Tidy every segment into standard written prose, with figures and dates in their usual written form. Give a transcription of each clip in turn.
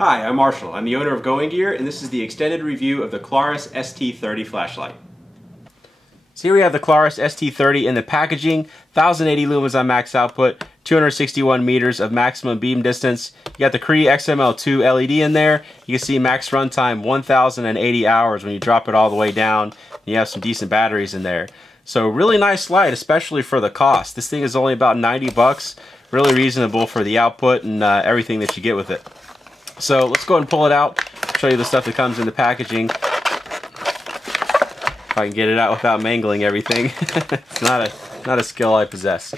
Hi, I'm Marshall. I'm the owner of Going Gear, and this is the extended review of the Klarus ST30 flashlight. So here we have the Klarus ST30 in the packaging, 1080 lumens on max output, 261 meters of maximum beam distance. You got the Cree XML2 LED in there. You can see max runtime 1080 hours when you drop it all the way down. You have some decent batteries in there. So really nice light, especially for the cost. This thing is only about 90 bucks. Really reasonable for the output and everything that you get with it. So let's go ahead and pull it out, show you the stuff that comes in the packaging. If I can get it out without mangling everything. It's not a skill I possess.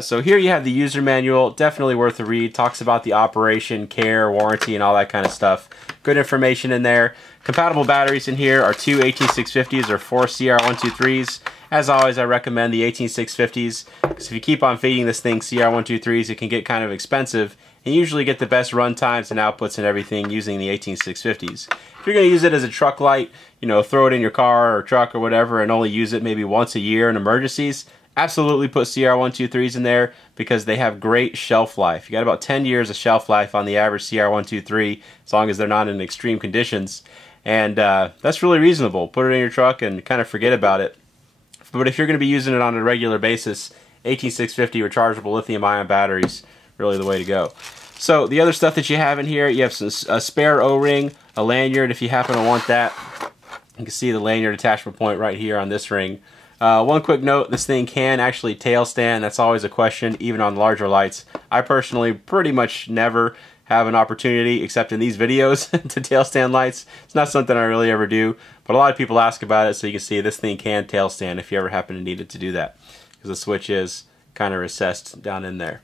So here you have the user manual, definitely worth a read. Talks about the operation, care, warranty, and all that kind of stuff. Good information in there. Compatible batteries in here are two 18650s or four CR123s. As always, I recommend the 18650s because if you keep on feeding this thing CR123s, it can get kind of expensive. And usually get the best run times and outputs and everything using the 18650s. If you're going to use it as a truck light, you know, throw it in your car or truck or whatever and only use it maybe once a year in emergencies, absolutely put CR123s in there because they have great shelf life. You got about 10 years of shelf life on the average CR123 as long as they're not in extreme conditions. And that's really reasonable. Put it in your truck and kind of forget about it. But if you're going to be using it on a regular basis, 18650 rechargeable lithium-ion batteries, really the way to go. So the other stuff that you have in here, you have a spare O-ring, a lanyard if you happen to want that. You can see the lanyard attachment point right here on this ring. One quick note, this thing can actually tail stand. That's always a question, even on larger lights. I personally pretty much never have an opportunity, except in these videos, to tail stand lights. It's not something I really ever do, but a lot of people ask about it, so you can see this thing can tail stand if you ever happen to need it to do that, because the switch is kind of recessed down in there.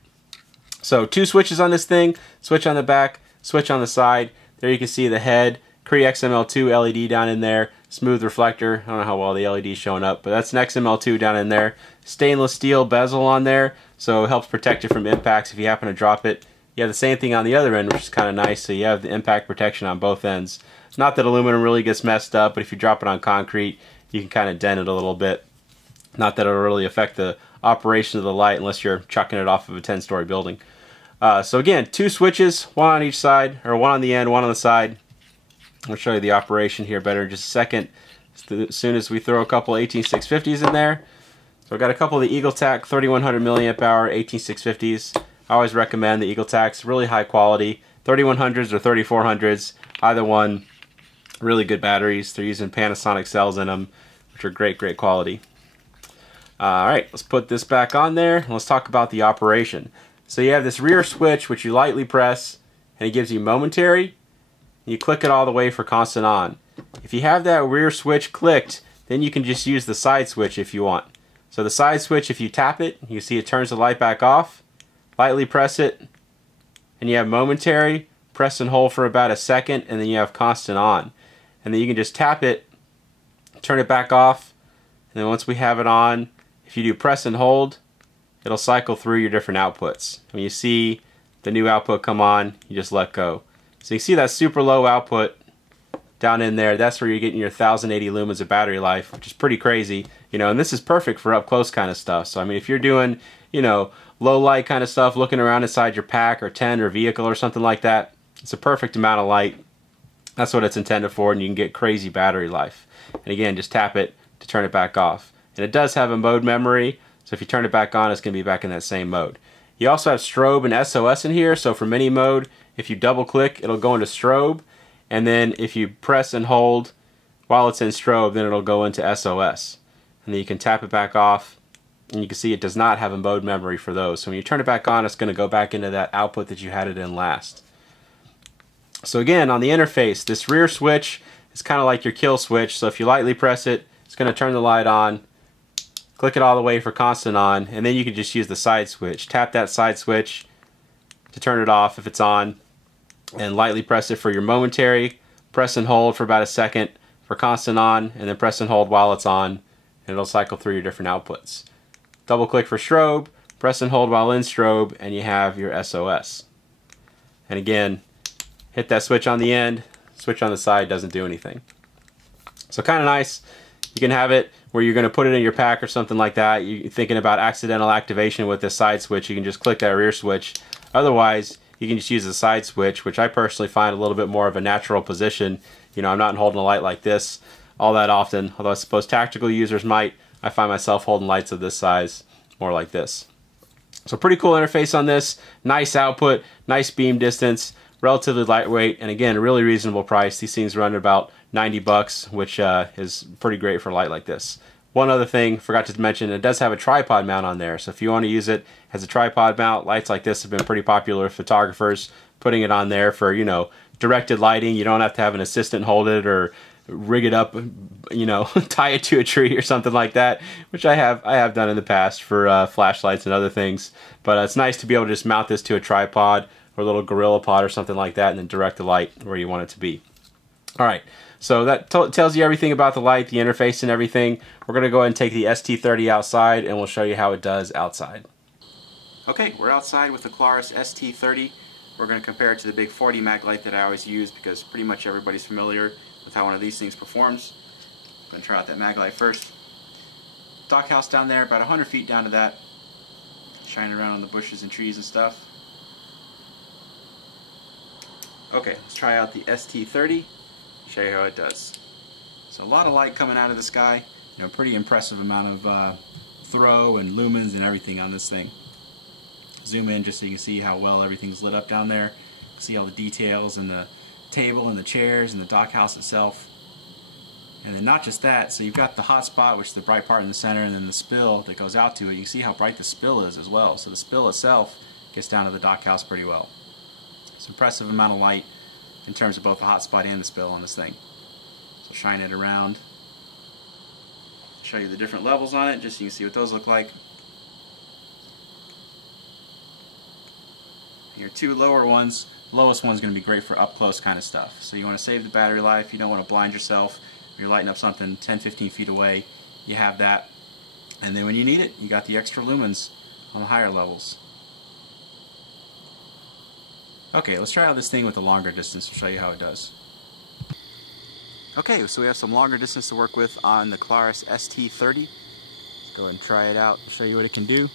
So two switches on this thing, switch on the back, switch on the side. There you can see the head, Cree XML2 LED down in there, smooth reflector. I don't know how well the LED is showing up, but that's an XML2 down in there. Stainless steel bezel on there, so it helps protect you from impacts if you happen to drop it. You have the same thing on the other end, which is kind of nice, so you have the impact protection on both ends. Not that aluminum really gets messed up, but if you drop it on concrete, you can kind of dent it a little bit. Not that it'll really affect the operation of the light unless you're chucking it off of a 10-story building. So again, two switches, one on each side, or one on the end, one on the side. I'll show you the operation here better in just a second, as soon as we throw a couple 18650s in there. So I've got a couple of the EagleTac 3100 milliamp hour 18650s. I always recommend the EagleTacs, really high quality. 3100s or 3400s, either one, really good batteries. They're using Panasonic cells in them, which are great quality. Alright, let's put this back on there, and let's talk about the operation. So you have this rear switch which you lightly press and it gives you momentary. You click it all the way for constant on. If you have that rear switch clicked, then you can just use the side switch if you want. So the side switch, if you tap it, you see it turns the light back off. Lightly press it and you have momentary. Press and hold for about a second and then you have constant on. And then you can just tap it, turn it back off, and then once we have it on, if you do press and hold, it'll cycle through your different outputs. When you see the new output come on, you just let go. So you see that super low output down in there, that's where you're getting your 1080 lumens of battery life, which is pretty crazy. You know, and this is perfect for up close kind of stuff. So I mean, if you're doing, you know, low light kind of stuff, looking around inside your pack or tent or vehicle or something like that, it's a perfect amount of light. That's what it's intended for, and you can get crazy battery life. And again, just tap it to turn it back off. And it does have a mode memory, so if you turn it back on, it's going to be back in that same mode. You also have strobe and SOS in here, so for mini mode, if you double click, it'll go into strobe, and then if you press and hold while it's in strobe, then it'll go into SOS. And then you can tap it back off, and you can see it does not have a mode memory for those. So when you turn it back on, it's going to go back into that output that you had it in last. So again, on the interface, this rear switch is kind of like your kill switch, so if you lightly press it, it's going to turn the light on. Click it all the way for constant on, and then you can just use the side switch. Tap that side switch to turn it off if it's on, and lightly press it for your momentary. Press and hold for about a second for constant on, and then press and hold while it's on, and it'll cycle through your different outputs. Double click for strobe, press and hold while in strobe, and you have your SOS. And again, hit that switch on the end, switch on the side doesn't do anything. So kind of nice. You can have it where you're going to put it in your pack or something like that. You're thinking about accidental activation with this side switch, you can just click that rear switch. Otherwise, you can just use a side switch, which I personally find a little bit more of a natural position. You know, I'm not holding a light like this all that often, although I suppose tactical users might. I find myself holding lights of this size more like this. So pretty cool interface on this. Nice output, nice beam distance, relatively lightweight, and again, a really reasonable price. These things run about 90 bucks, which is pretty great for a light like this. One other thing, forgot to mention, it does have a tripod mount on there. So if you want to use it as a tripod mount, lights like this have been pretty popular with photographers, putting it on there for, you know, directed lighting. You don't have to have an assistant hold it or rig it up, you know, tie it to a tree or something like that, which I have done in the past for flashlights and other things. But it's nice to be able to just mount this to a tripod or a little gorilla pod or something like that, and then direct the light where you want it to be. All right, so that tells you everything about the light, the interface and everything. We're going to go ahead and take the ST30 outside, and we'll show you how it does outside. Okay, we're outside with the Klarus ST30. We're going to compare it to the big 40 mag light that I always use, because pretty much everybody's familiar with how one of these things performs. I'm going to try out that mag light first. Dock house down there, about 100 feet down to that. Shining around on the bushes and trees and stuff. Okay, let's try out the ST30. Show you how it does. So a lot of light coming out of the sky. You know, pretty impressive amount of throw and lumens and everything on this thing. Zoom in just so you can see how well everything's lit up down there. See all the details and the table and the chairs and the dock house itself. And then not just that, so you've got the hot spot, which is the bright part in the center, and then the spill that goes out to it. You can see how bright the spill is as well. So the spill itself gets down to the dock house pretty well. It's an impressive amount of light in terms of both the hot spot and the spill on this thing. So shine it around. Show you the different levels on it, just so you can see what those look like. Your two lower ones, the lowest one's going to be great for up close kind of stuff. So you want to save the battery life, you don't want to blind yourself. If you're lighting up something 10-15 feet away, you have that. And then when you need it, you got the extra lumens on the higher levels. Okay, let's try out this thing with a longer distance to show you how it does. Okay, so we have some longer distance to work with on the Klarus ST30. Let's go ahead and try it out and show you what it can do.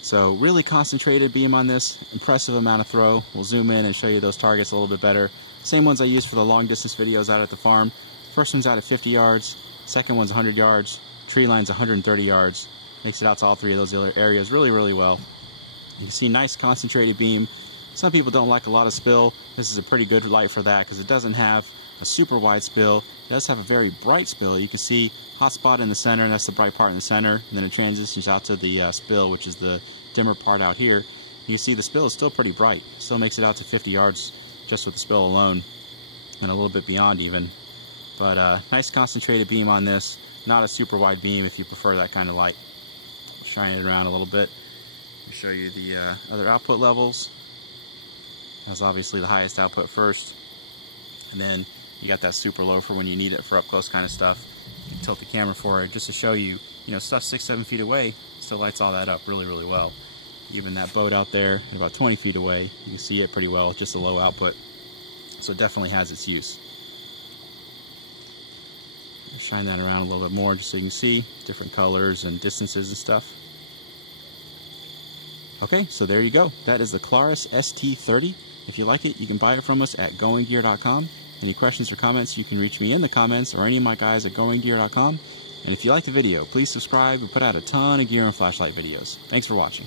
So really concentrated beam on this, impressive amount of throw. We'll zoom in and show you those targets a little bit better. Same ones I use for the long distance videos out at the farm. First one's out at 50 yards, second one's 100 yards, tree line's 130 yards. Makes it out to all three of those areas really, really well. You can see nice concentrated beam. Some people don't like a lot of spill. This is a pretty good light for that because it doesn't have a super wide spill. It does have a very bright spill. You can see hot spot in the center, and that's the bright part in the center, and then it transitions out to the spill, which is the dimmer part out here. You can see the spill is still pretty bright. Still makes it out to 50 yards just with the spill alone, and a little bit beyond even. But nice concentrated beam on this. Not a super wide beam if you prefer that kind of light. Shine it around a little bit. I'll show you the other output levels. That's obviously the highest output first, and then you got that super low for when you need it for up close kind of stuff. You can tilt the camera forward just to show you, stuff 6-7 feet away still lights all that up really, really well. Even that boat out there at about 20 feet away, you can see it pretty well, just a low output. So it definitely has its use. Shine that around a little bit more just so you can see different colors and distances and stuff. Okay, so there you go. That is the Klarus ST30. If you like it, you can buy it from us at goinggear.com. Any questions or comments, you can reach me in the comments or any of my guys at goinggear.com. And if you like the video, please subscribe. We put out a ton of gear and flashlight videos. Thanks for watching.